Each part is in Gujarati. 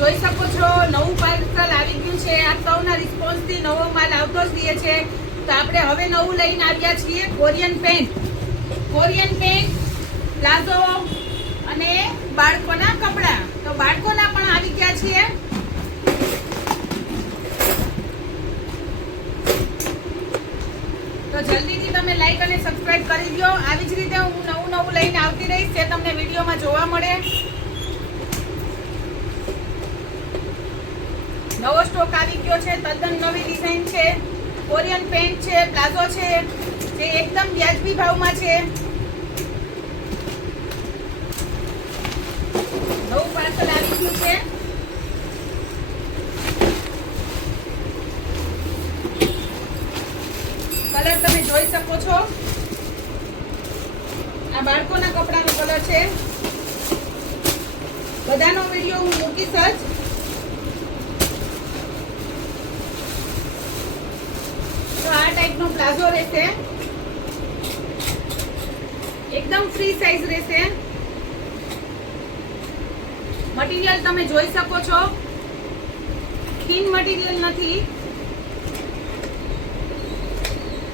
જોઈ શકો છો નવું પાર્સલ આવી ગયું છે. આપ સૌના રિસ્પોન્સથી નવો માલ આવતો જ રહે છે. તો આપણે હવે નવું લઈને આવ્યા છીએ કોરિયન પેન્ટ, પ્લાઝો અને બાળકોના કપડાં. તો બાળકોના પણ આવી ગયા છે. તો જલ્દીથી તમે લાઈક અને સબસ્ક્રાઇબ કરી દો. આવી જ રીતે હું નવું લઈને આવતી રહીશ તે તમને વિડીયોમાં જોવા મળે. નવો સ્ટોક આવી ગયો છે, તદ્દન નવી ડિઝાઇન છે. કોરિયન પેન્ટ છે, પ્લાઝો છે, જે એકદમ વ્યાજબી ભાવમાં છે. નવું પાર્સલ આવી ગયું છે. કલર તમે જોઈ શકો છો. આ બાળકોના કપડાનો કલર છે. બધાનો વિડીયો હું મૂકીશ જ. આ ટાઈપનો પ્લાઝો રહેશે, એકદમ ફ્રી સાઈઝ રહેશે. મટીરિયલ તમે જોઈ શકો છો, થીન મટીરિયલ નથી.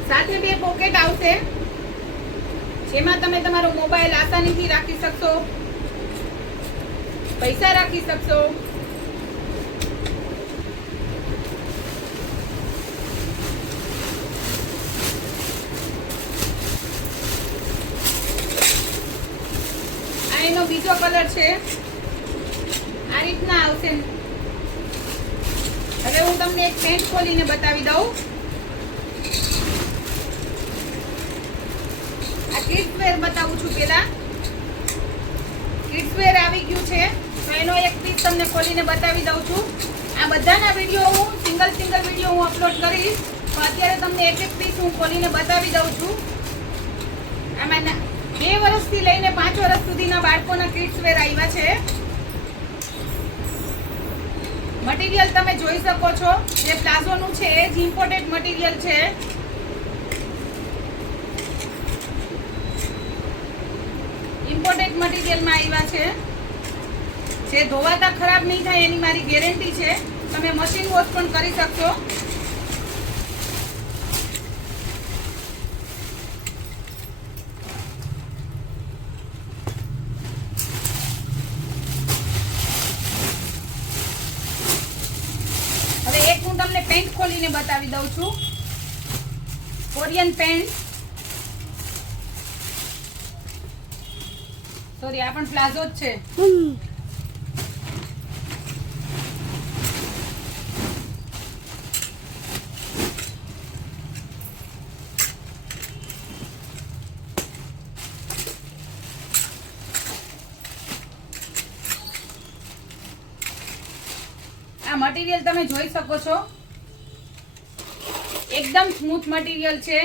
સાથે બે પોકેટ આવશે, જેમાં તમે તમારો મોબાઈલ આસાનીથી રાખી શકશો, પૈસા રાખી શકશો. એનો બીજો કલર છે. આ રીતના આવશે. હવે હું તમને એક પેન્ટ ખોલીને બતાવી દઉં. આ કિડ્સ વેર બતાવું છું. પેલા કિડ્સ વેર આવી ગયું છે. તો એનો એક પીસ તમને ખોલીને બતાવી દઉં છું. આ બધાના વિડીયો હું સિંગલ વિડીયો હું અપલોડ કરીશ, પણ અત્યારે તમને એક પીસ હું ખોલીને બતાવી દઉં છું. આમાં 2 વર્ષથી લઈને 5 વર્ષ સુધીના બાળકોના કિડ્સ વેર આવ્યા છે. મટીરિયલ તમે જોઈ શકો છો, જે પ્લાઝોનું છે એ જ ઇમ્પોર્ટેડ મટીરિયલ છે. ઇમ્પોર્ટેડ મટીરિયલમાં આવ્યા છે, જે ધોવાતા ખરાબ નહીં થાય એની મારી ગેરંટી છે. તમે મશીન વોશ પણ કરી શકશો. હું તમને પેન્ટ ખોલીને બતાવી દઉં છું. કોરિયન પેન્ટ, સોરી આ પણ પ્લાઝો જ છે. આ મટીરિયલ તમે જોઈ શકો છો, એકદમ સ્મૂથ મટીરિયલ છે.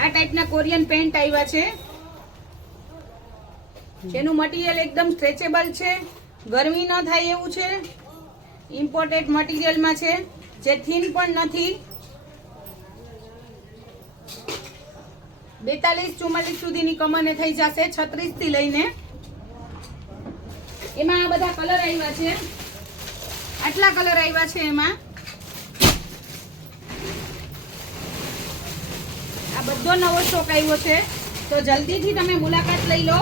આ ટાઈપના કોરિયન પેન્ટ આવ્યા છે, જેનું મટીરિયલ એકદમ સ્ટ્રેચેબલ છે, ગરમી ન થાય એવું છે. ઇમ્પોર્ટેડ મટીરિયલમાં છે, જે થીન પણ નથી. 42-44 સુધીની કમરને થઈ જશે, 36 થી લઈને. એમાં આ બધા કલર આવ્યા છે, આટલા કલર આવ્યા છે. એમાં આ બધો નવો સ્ટોક આવ્યો છે. તો જલ્દીથી તમે મુલાકાત લઈ લો.